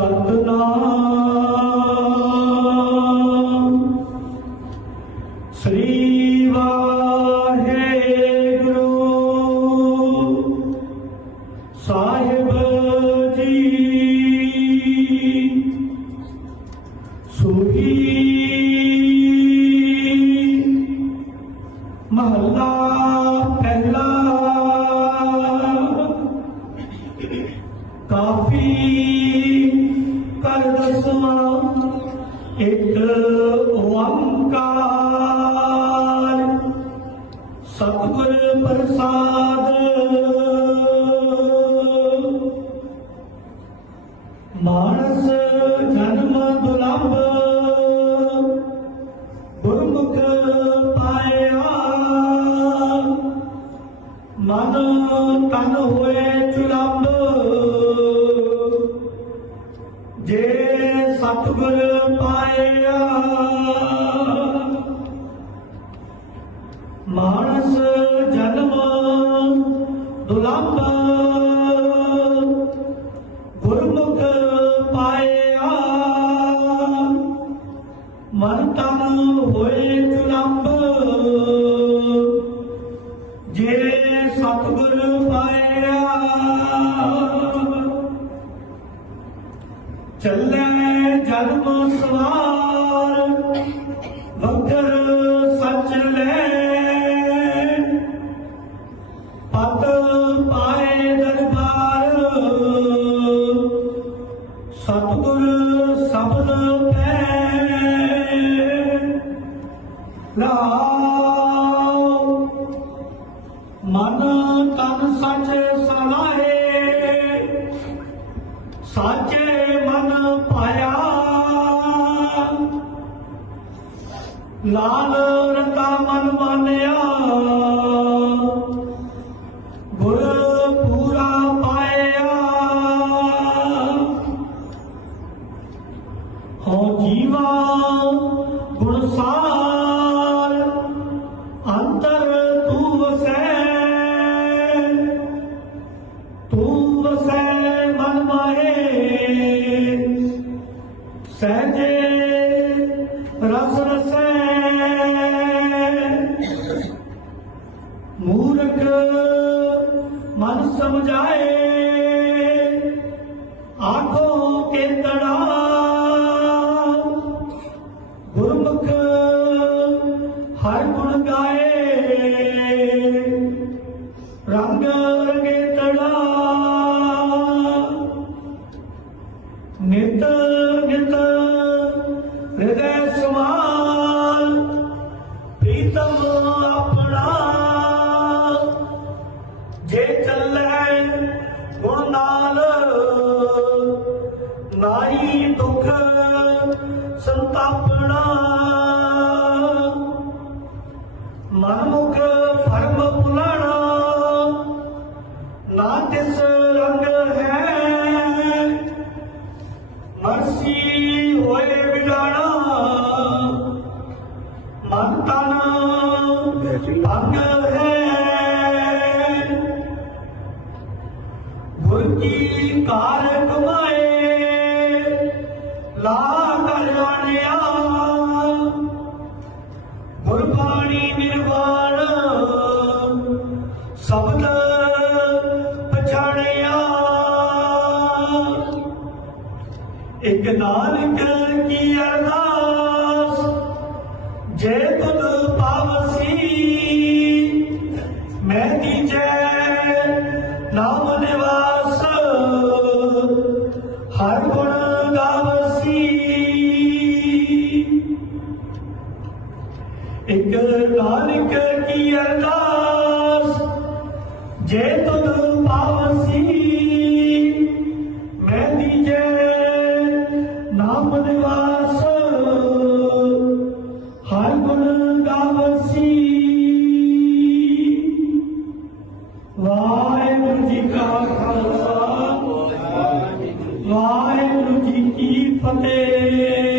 ਸਤਨਾਮ। ਸ੍ਰੀ ਵਾਹਿਗੁਰੂ। ਸਾਹਿਬ ਜੀ। ਸੁਹੀ। ਮਹੱਲਾ ਪਹਿਲਾ। ਕਾਫੀ ਕਰ ਇੱਕ ਓੰਕਾਰ। ਸਤਿਗੁਰ ਪ੍ਰਸਾਦ। ਮਾਨਸ ਜਨਮ ਦੁਲੰਭ। ਗੁਰਮੁਖ ਪਾਇਆ। ਮਨ ਤਨ ਹੋਏ ਸਤਿਗੁਰ ਪਾਇਆ। ਮਾਨਸ ਜਨਮ ਦੁਲੰਭ ਗੁਰਮੁਖ ਪਾਇਆ। ਮਨ ਤਨ ਹੋਏ ਚੁਲੰਬ ਜੇ ਸਤਿਗੁਰ ਪਾਇਆ। ਚੱਲੇ ਜਨਮ ਸਵਾਰ ਵਕਰ ਸੱਚ ਲੈ ਪਤ ਪਾਏ ਦਰਬਾਰ, ਸਤਿਗੁਰ ਸ਼ਬਦ ਪੈ ਲਾਓ, ਮਨ ਤਨ ਸੱਚ ਸਲਾਹੇ। ਸਾਚੇ ਲਾਲ ਰਤਾ ਮਨ ਮਾਨਿਆ। ਗੁਰ ਪੂਰਾ ਪਾਇਆ। ਹੋ ਜੀਵਾ ਗੁਣ ਸਾਰ, ਅੰਤਰ ਤੂੰ ਵਸੈ। ਤੂੰ ਵਸੈ ਮਨ ਮਾਹੇ। ਸਹਜੇ ਰਸ ਮਨ ਸਮਝਾਏ। ਆਖੋ ਕੇ ਤੜਾ ਗੁਰਮੁਖ ਹਰ ਗੁਣ ਗਾਏ। ਰੰਗ ਰੰਗੇ ਤੜਾ ਨਿਤ ਆਪਣਾ ਮਨਮੁਖ ਫਰਮ ਭੁਲਾਣਾ ਨਾ ਤਿਸ ਰੰਗ ਹੈ। ਮਰਸੀ ਹੋਏ ਵਿਡਾਣਾ ਮਨ ਤਨ ਅੰਗ ਹੈ। ਗੁਰ ਕੀ ਕਾਰ ਕਮਾਏ ਲਾ ਸ਼ਬਦ ਪਛਾਣਿਆ। ਇੱਕ ਨਾਨਕ ਕੀ ਅਰਦਾਸ ਨਾਮ ਹਰ ਗੁਣ ਗਾਵਸੀ। ਵਾਹਿਗੁਰੂ ਜੀ ਕਾ ਖਾਲਸਾ ਵਾਹਿਗੁਰੂ ਜੀ ਕੀ ਫਤਿਹ।